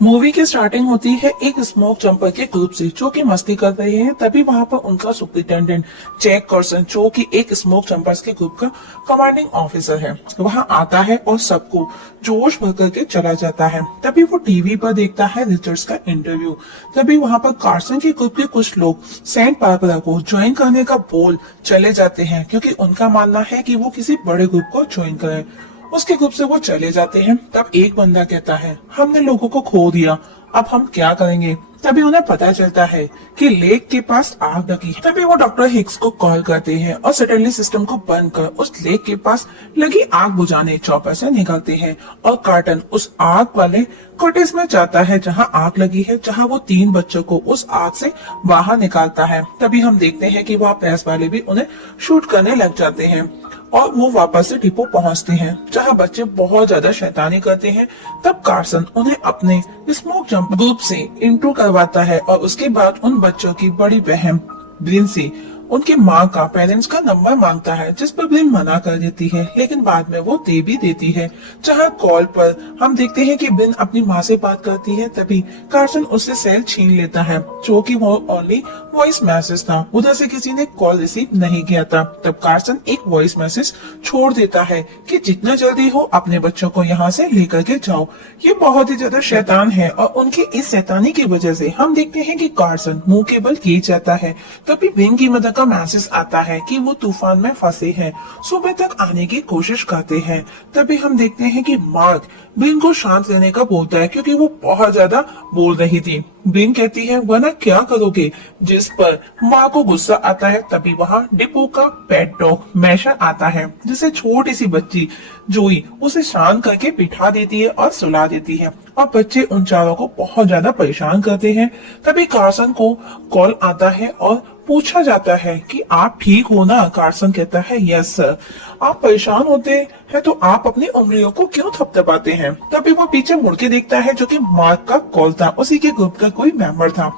Movie की starting होती है एक स्मोक जंपर के ग्रुप से जो कि मस्ती कर रहे हैं। तभी वहां पर उनका सुपरिटेंडेंट जैक कर्सन जो कि एक स्मोक जंपर्स के ग्रुप का कमांडिंग ऑफिसर है वहां आता है और सबको जोश भर करके चला जाता है। तभी वो टीवी पर देखता है रिचर्ड्स का इंटरव्यू। तभी वहां पर कार्सन के ग्रुप के कुछ लोग सेंट बारबरा को ज्वाइन करने का बोल चले जाते हैं क्योंकि उनका मानना है कि वो किसी बड़े ग्रुप को ज्वाइन करें। उसके ग्रुप से वो चले जाते हैं। तब एक बंदा कहता है हमने लोगों को खो दिया, अब हम क्या करेंगे। तभी उन्हें पता चलता है कि लेक के पास आग लगी है। तभी वो डॉक्टर हिक्स को कॉल करते हैं और सडनली सिस्टम को बंद कर उस लेक के पास लगी आग बुझाने चौपर से निकलते हैं और कार्टन उस आग वाले कॉटेज में जाता है जहां आग लगी है, जहां वो 3 बच्चों को उस आग से बाहर निकालता है। तभी हम देखते हैं कि वहाँ प्रेस वाले भी उन्हें शूट करने लग जाते हैं और वो वापस से डिपो पहुंचते हैं जहां बच्चे बहुत ज्यादा शैतानी करते हैं। तब कार्सन उन्हें अपने स्मोक जंप ग्रुप से इंट्रो करवाता है और उसके बाद उन बच्चों की बड़ी बहन ब्रिन से उनकी माँ का पेरेंट्स का नंबर मांगता है, जिस पर ब्रिन मना कर देती है लेकिन बाद में वो दे भी देती है। जहां कॉल पर हम देखते हैं कि ब्रिन अपनी माँ से बात करती है। तभी कार्सन उससे सेल छीन लेता है जो कि वो ओनली वॉइस मैसेज था, उधर से किसी ने कॉल रिसीव नहीं किया था। तब कार्सन एक वॉइस मैसेज छोड़ देता है कि जितना जल्दी हो अपने बच्चों को यहाँ से लेकर के जाओ। ये बहुत ही ज्यादा शैतान है और उनकी इस शैतानी की वजह से हम देखते हैं कि कार्सन मुंह के बल गिर जाता है। तभी ब्रिन की मदद का मैसेज आता है कि वो तूफान में फंसे हैं, सुबह तक आने की कोशिश करते हैं। तभी हम देखते हैं कि मार्क ब्रिन को शांत रहने का बोलता है क्योंकि वो बहुत ज्यादा बोल रही थी। ब्रिन कहती है वरना क्या करोगे, जिस पर माँ को गुस्सा आता है। तभी वहाँ डिपो का पेट डॉग मैशर आता है जिसे छोटी सी बच्ची जोई उसे शांत करके बिठा देती है और सुला देती है और बच्चे उन चारों को बहुत ज्यादा परेशान करते हैं। तभी कार्सन को कॉल आता है और पूछा जाता है कि आप ठीक हो ना। कार्सन कहता है यस सर। आप परेशान होते हैं तो आप अपनी उंगलियों को क्यों थपथपाते हैं। तभी वो पीछे मुड़ के देखता है जो कि मार्क का कॉल था, उसी के ग्रुप का कोई मेंबर था।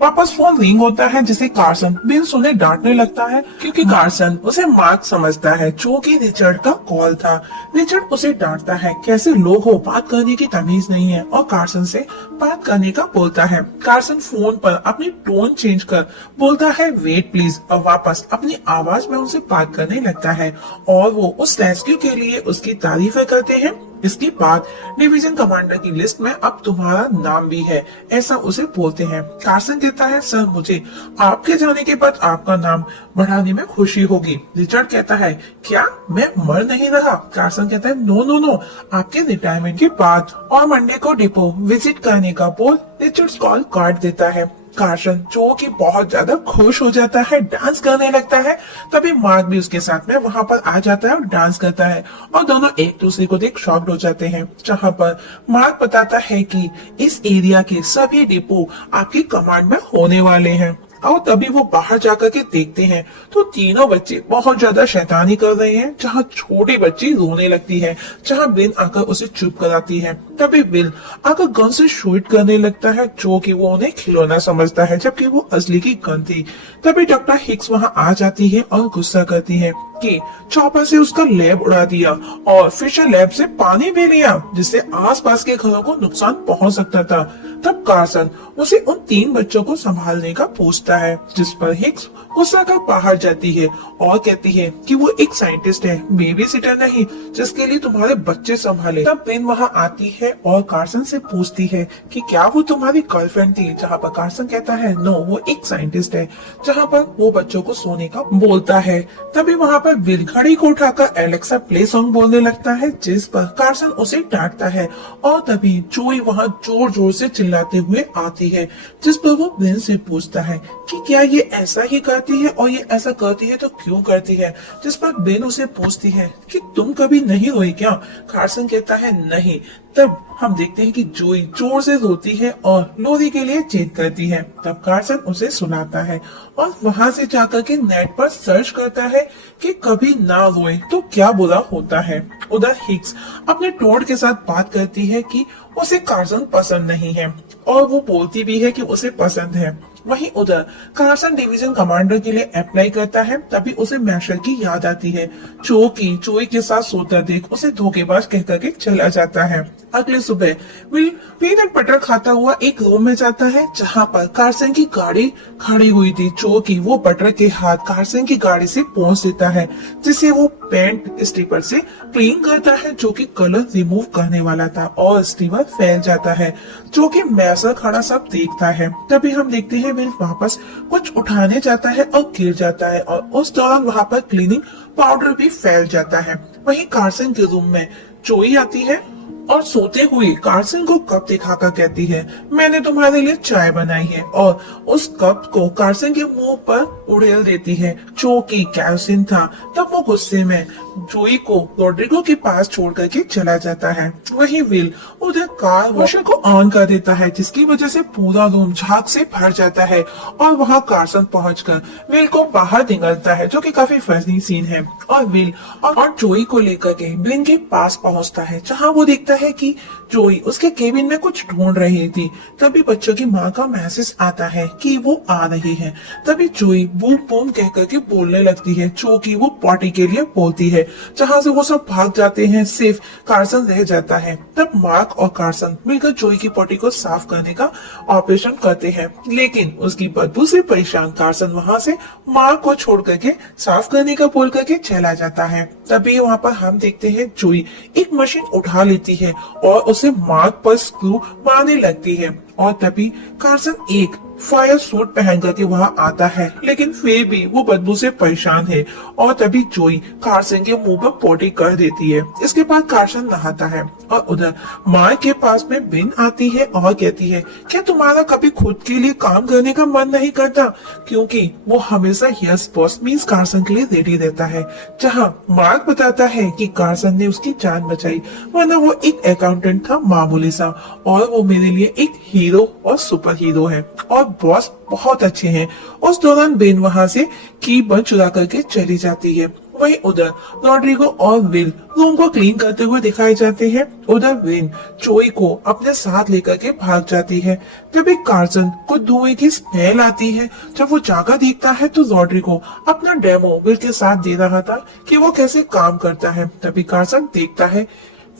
वापस फोन रिंग होता है जिसे कार्सन बिन सुने डांटने लगता है क्योंकि कार्सन उसे मार्क समझता है जो कि रिचर्ड का कॉल था। रिचर्ड उसे डांटता है कैसे लोग हो, बात करने की तमीज नहीं है, और कार्सन से बात करने का बोलता है। कार्सन फोन पर अपनी टोन चेंज कर बोलता है वेट प्लीज, और वापस अपनी आवाज में उनसे बात करने लगता है और वो उस रेस्क्यू के लिए उसकी तारीफें करते हैं। इसके बाद डिवीजन कमांडर की लिस्ट में अब तुम्हारा नाम भी है, ऐसा उसे बोलते हैं। कार्सन कहता है सर मुझे आपके जाने के बाद आपका नाम बढ़ाने में खुशी होगी। रिचर्ड कहता है क्या मैं मर नहीं रहा। कार्सन कहता है नो नो नो, आपके रिटायरमेंट के बाद और मंडे को डिपो विजिट करने का बोल रिचर्ड कॉल काट देता है। कार्सन जो कि बहुत ज्यादा खुश हो जाता है, डांस करने लगता है। तभी मार्क भी उसके साथ में वहां पर आ जाता है और डांस करता है और दोनों एक दूसरे को देख शॉक्ड हो जाते हैं। जहां पर मार्क बताता है कि इस एरिया के सभी डिपो आपकी कमांड में होने वाले हैं। और तभी वो बाहर जाकर के देखते हैं तो तीनों बच्चे बहुत ज्यादा शैतानी कर रहे हैं। जहाँ छोटी बच्ची रोने लगती है, जहाँ बिल आकर उसे चुप कराती है। तभी बिल आकर गन से शूट करने लगता है जो कि वो उन्हें खिलौना समझता है जबकि वो असली की गन थी। तभी डॉक्टर हिक्स वहाँ आ जाती है और गुस्सा करती है कि चॉपर से उसका लैब उड़ा दिया और फिशर लैब से पानी भी लिया जिससे आसपास के घरों को नुकसान पहुंच सकता था। तब कार्सन उसे उन 3 बच्चों को संभालने का पूछता है, जिस पर हिक्स गुस्सा कर बाहर जाती है और कहती है कि वो एक साइंटिस्ट है, बेबी सिटर नहीं जिसके लिए तुम्हारे बच्चे संभाले। तब बिन वहाँ आती है और कार्सन से पूछती है कि क्या वो तुम्हारी गर्लफ्रेंड थी, जहाँ पर कार्सन कहता है नो वो एक साइंटिस्ट है, जहाँ पर वो बच्चों को सोने का बोलता है। तभी वहाँ पर बिल घड़ी को उठाकर एलेक्सा प्ले सॉन्ग बोलने लगता है जिस पर कार्सन उसे डांटता है और तभी जोई वहाँ जोर जोर से चिल्लाते हुए आती है, जिस पर वो बिन से पूछता है कि क्या ये ऐसा ही करती है और ये ऐसा करती है तो क्यों करती है। जिस पर बिन उसे पूछती है कि तुम कभी नहीं रोई क्या। कार्सन कहता है नहीं। तब हम देखते हैं कि जोई जोर से रोती है और लोरी के लिए चेत करती है। तब कार्सन उसे सुनाता है और वहां से जाकर के नेट पर सर्च करता है कि कभी ना रोए तो क्या बुरा होता है। उधर हिक्स अपने टोड के साथ बात करती है कि उसे कार्सन पसंद नहीं है और वो बोलती भी है कि उसे पसंद है। वहीं उधर कार्सन डिवीजन कमांडर के लिए अप्लाई करता है, तभी उसे मैशर की याद आती है। चोई के साथ सोता देख उसे धोखेबाज कह करके चला जाता है। अगली सुबह विल पीनट बटर खाता हुआ एक रूम में जाता है जहाँ पर कार्सन की गाड़ी खड़ी हुई थी। चोकी वो बटर के हाथ कार्सन की गाड़ी से पहुंच देता है, जिसे वो पेंट स्टीपर से क्लीन करता है जो कि कलर रिमूव करने वाला था, और स्टीपर फैल जाता है। जो कि मैसर खड़ा सब देखता है। तभी हम देखते हैं विल वापस कुछ उठाने जाता है और गिर जाता है, और उस दौरान वहाँ पर क्लीनिंग पाउडर भी फैल जाता है। वहीं कार्सन के रूम में चोई आती है और सोते हुए कार्सन को कप दिखाकर कहती है, मैंने तुम्हारे लिए चाय बनाई है, और उस कप को कार्सन के मुंह पर उड़ेल देती है। जो कि कैरोसिन था। तब वो गुस्से में जोई को रोड्रिगो के पास छोड़ करके चला जाता है। वहीं विल उधर कार वॉशर को ऑन कर देता है, जिसकी वजह से पूरा रूम झाग से भर जाता है, और वहाँ कार्सन पहुंचकर विल को बाहर निकलता है, जो कि काफी फनी सीन है। और विल और जोई को लेकर के ब्लिन के पास पहुंचता है, जहाँ वो देखता है कि जोई उसके केबिन में कुछ ढूंढ रही थी। तभी बच्चों की माँ का मैसेज आता है कि वो आ रही है। तभी जोई बूम बूम कह करके बोलने लगती है, जो कि वो पार्टी के लिए बोलती है, जहाँ से वो सब भाग जाते हैं, सिर्फ कार्सन रह जाता है। तब मार्क और कार्सन मिलकर जोई की पॉटी को साफ करने का ऑपरेशन करते हैं, लेकिन उसकी बदबू से परेशान कार्सन वहाँ से मार्क को छोड़ करके साफ करने का बोल करके चला जाता है। तभी वहाँ पर हम देखते हैं जोई एक मशीन उठा लेती है और उसे मार्क पर स्क्रू मारने लगती है, और तभी कार्सन एक फायर सूट पहन करके वहाँ आता है, लेकिन फिर भी वो बदबू से परेशान है। और तभी जोई कार्सन के मुंह पर पोटी कर देती है। इसके बाद कार्सन नहाता है, और उधर मार्क के पास में बिन आती है और कहती है, क्या तुम्हारा कभी खुद के लिए काम करने का मन नहीं करता? क्योंकि वो हमेशा यस बॉस मींस कार्सन के लिए रेडी रहता है। जहाँ मार्क बताता है कि कार्सन ने उसकी जान बचाई, वरना वो एक अकाउंटेंट था मामूली सा, और वो मेरे लिए एक हीरो और सुपर हीरो है, और बॉस बहुत अच्छे हैं। उस दौरान बेन वहाँ से की बंद चुरा करके चली जाती है। वहीं उधर रॉड्रिगो और विल रूम को क्लीन करते हुए दिखाए जाते हैं। उधर विन जोई को अपने साथ लेकर के भाग जाती है। जब एक कार्सन को धुएं की स्मेल आती है, जब वो जाकर देखता है तो रॉड्रिगो अपना डेमो विल के साथ दे रहा था कि वो कैसे काम करता है। तभी कार्सन देखता है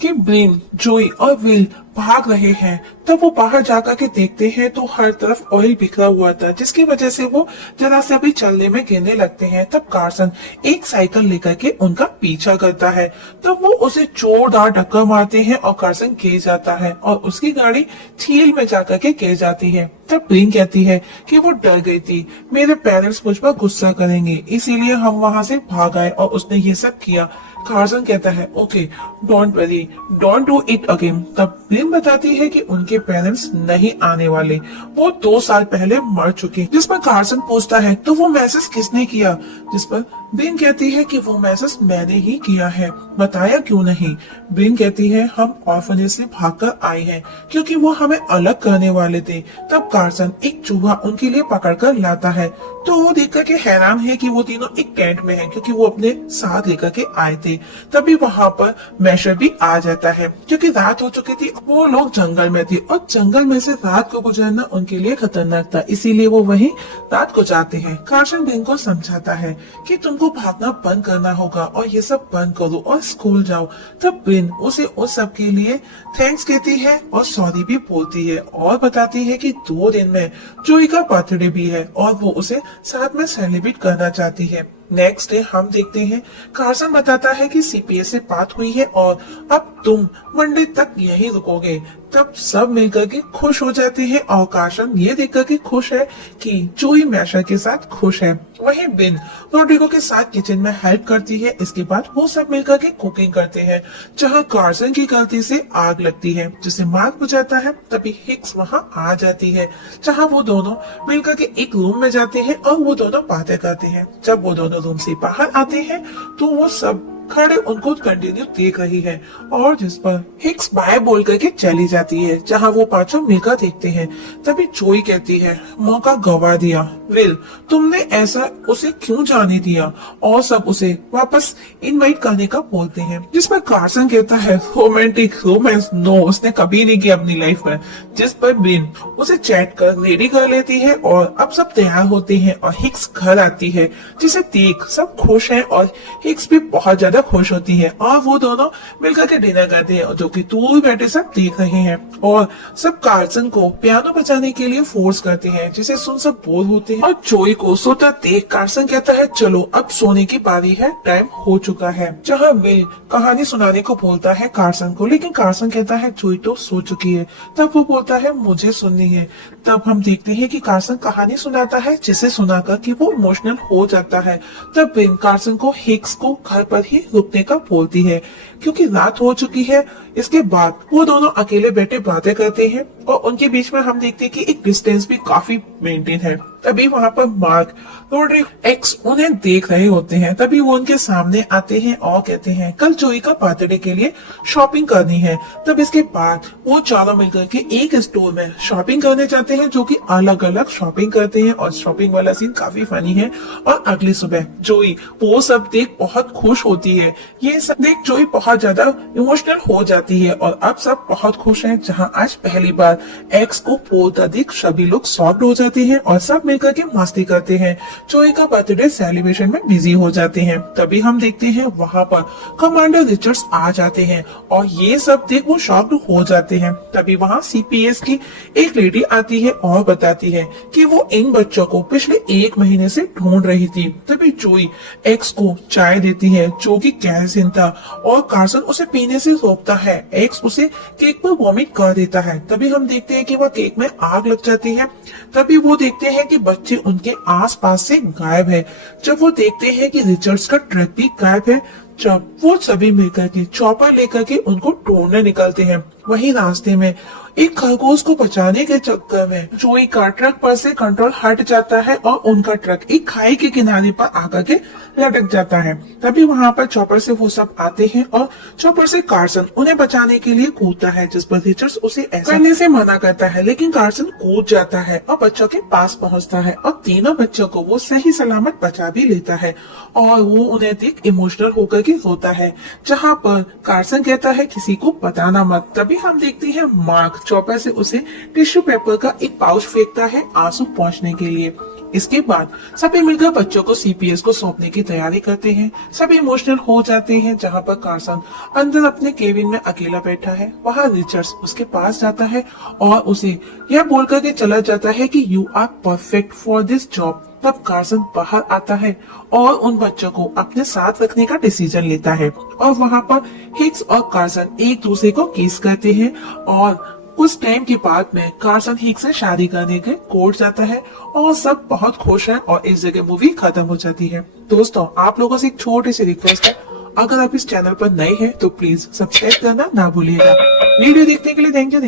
कि ब्लिन, जोई और विल भाग रहे हैं। तब वो बाहर जाकर के देखते हैं तो हर तरफ ऑयल बिखरा हुआ था, जिसकी वजह से वो जरा से भी चलने में गिरने लगते हैं। तब कार्सन एक साइकिल लेकर के उनका पीछा करता है। तब वो उसे जोरदार धक्का मारते हैं और कार्सन गिर जाता है, और उसकी गाड़ी झील में जाकर के गिर जाती है। तब ब्लिन कहती है कि वो डर गई थी, मेरे पेरेंट्स मुझ पर गुस्सा करेंगे, इसीलिए हम वहाँ से भाग आए और उसने ये सब किया। कार्सन कहता है, okay don't worry, don't do it again. तब ब्लिन बताती है कि उनके पेरेंट्स नहीं आने वाले, वो 2 साल पहले मर चुके। जिस पर कार्सन पूछता है तो वो मैसेज किसने किया, जिस पर ब्लिन कहती है कि वो मैसेज मैंने ही किया है, बताया क्यों नहीं। ब्लिन कहती है, हम ऑर्फनेज से भागकर आए हैं क्योंकि वो हमें अलग करने वाले थे। तब कार्सन एक चूहा उनके लिए पकड़कर लाता है, तो वो देखकर के हैरान है कि वो तीनों एक टेंट में हैं, क्योंकि वो अपने साथ लेकर के आए थे। तभी वहाँ पर मैशर भी आ जाता है, क्योंकि रात हो चुकी थी। वो लोग जंगल में थे और जंगल में से रात को गुजरना उनके लिए खतरनाक था, इसीलिए वो वहीं रात को जाते हैं। कार्सन ब्लिन को समझाता है कि तुमको भागना बंद करना होगा और ये सब बंद करो और स्कूल जाओ। तब ब्लिन उसे उस सब के लिए थैंक्स कहती है और सॉरी भी बोलती है, और बताती है कि 2 दिन में जोई का बर्थडे भी है और वो उसे साथ में सेलिब्रेट करना चाहती है। नेक्स्ट डे हम देखते हैं कार्सन बताता है कि सीपीएस से बात हुई है और अब तुम मंडे तक यहीं रुकोगे। तब सब मिलकर के खुश हो जाते हैं, और कार्सन ये देखकर के खुश है कि जोई मैशर के साथ खुश है। वहीं बिन रॉड्रिगो के साथ किचन में हेल्प करती है। इसके बाद वो सब मिलकर के कुकिंग करते हैं, जहाँ कार्सन की गलती से आग लगती है, जिसे मार्क बुझाता है। तभी हिक्स वहाँ आ जाती है, जहाँ वो दोनों मिलकर के एक रूम में जाते हैं और वो दोनों बातें करते हैं। जब वो दोनों रूम से बाहर आते हैं तो वो सब खड़े उनको कंटिन्यू देख रही है और जिस पर हिक्स बाय बोल करके चली जाती है, जहाँ वो पांचों मिलकर देखते हैं। तभी जोई कहती है, मौका गवा दिया विल, तुमने ऐसा उसे क्यों जाने दिया, और सब उसे वापस इनवाइट करने का बोलते हैं। जिस पर कार्सन कहता है, रोमांटिक रोमांस नो, उसने कभी नहीं किया अपनी लाइफ में। जिस पर बिन उसे चैट कर रेडी कर लेती है और अब सब तैयार होते हैं और हिक्स घर आती है, जिसे देख सब खुश हैं और हिक्स भी बहुत ज्यादा खुश होती है और वो दोनों मिलकर के डिनर करते हैं, जो कि दूर बैठे सब देख रहे हैं और सब कार्सन को पियानो बजाने के लिए फोर्स करते हैं, जिसे सुन सब बोर होते हैं। और जोई को सोता देख कार्सन कहता है, चलो अब सोने की बारी है, टाइम हो चुका है। जहाँ विल कहानी सुनाने को बोलता है कार्सन को, लेकिन कार्सन कहता है जोई तो सो चुकी है। तब वो बोलता है मुझे सुननी है। तब हम देखते हैं कि कार्सन कहानी सुनाता है, जिसे सुनाकर कि वो इमोशनल हो जाता है। तब विन कार्सन को हिक्स को घर पर ही रुकने का बोलती है, क्योंकि रात हो चुकी है। इसके बाद वो दोनों अकेले बैठे बातें करते हैं और उनके बीच में हम देखते हैं कि एक डिस्टेंस भी काफी मेंटेन है। तभी वहाँ पर मार्क रोड्रिक एक्स उन्हें देख रहे होते हैं। तभी वो उनके सामने आते हैं और कहते हैं कल जोई का बर्थडे के लिए शॉपिंग करनी है। तब इसके बाद वो चारों मिलकर के एक स्टोर में शॉपिंग करने जाते हैं, जो कि अलग अलग शॉपिंग करते हैं और शॉपिंग वाला सीन काफी फनी है। और अगली सुबह जोई वो सब देख बहुत खुश होती है। ये सब देख जोई बहुत ज्यादा इमोशनल हो जाती है और अब सब बहुत खुश हैं, जहाँ आज पहली बार एक्स को बहुत अधिक सभी लोग शॉक्ड हो जाते हैं और सब मिलकर के मस्ती करते हैं। जोई का बर्थडे सेलिब्रेशन में बिजी हो जाते हैं। तभी हम देखते हैं वहाँ पर कमांडर रिचर्ड्स आ जाते हैं और ये सब देख वो शॉक्ड हो जाते हैं। तभी वहाँ सीपीएस की एक लेडी आती है और बताती है कि वो इन बच्चों को पिछले 1 महीने से ढूंढ रही थी। तभी जोई एक्स को चाय देती है, जो कि कैरोसिन था, और कार्सन उसे पीने से रोकता है। एक्स उसे केक पर वॉमिट कर देता है। तभी हम देखते हैं कि वह केक में आग लग जाती है। तभी वो देखते हैं कि बच्चे उनके आसपास से गायब है। जब वो देखते हैं कि रिचर्ड्स का ट्रक भी गायब है, जब वो सभी मिलकर के चॉपर लेकर के उनको ढूंढने निकलते हैं। वही रास्ते में एक खरगोश को बचाने के चक्कर में जोई का ट्रक पर से कंट्रोल हट जाता है और उनका ट्रक एक खाई के किनारे पर आकर के लटक जाता है। तभी वहाँ पर चॉपर से वो सब आते हैं और चॉपर से कार्सन उन्हें बचाने के लिए कूदता है, जिस पर रिचर्ड्स उसे ऐसा करने से मना करता है, लेकिन कार्सन कूद जाता है और बच्चों के पास पहुँचता है और तीनों बच्चों को वो सही सलामत बचा भी लेता है और वो उन्हें देख इमोशनल होकर के रोता है, जहाँ पर कार्सन कहता है किसी को बताना मत। तभी हम देखते हैं मार्क चॉपर से उसे टिश्यू पेपर का एक पाउच फेंकता है आंसू पहुंचने के लिए। इसके बाद सभी मिलकर बच्चों को सीपीएस को सौंपने की तैयारी करते हैं। सभी इमोशनल हो जाते हैं, जहां पर कार्सन अंदर अपने केबिन में अकेला बैठा है। वहां रिचर्ड्स उसके पास जाता है और उसे यह बोलकर के चला जाता है कि you are perfect for this job. तब कार्सन बाहर आता है और उन बच्चों को अपने साथ रखने का डिसीजन लेता है और वहाँ पर हिक्स और कार्सन एक दूसरे को किस करते हैं और कुछ टाइम के बाद में कार्सन हिक्स से शादी करने के कोर्ट जाता है और सब बहुत खुश हैं और इस जगह मूवी खत्म हो जाती है। दोस्तों, आप लोगों से एक छोटी सी रिक्वेस्ट है, अगर आप इस चैनल पर नए हैं तो प्लीज सब्सक्राइब करना ना भूलिएगा। वीडियो देखने के लिए थैंक यू।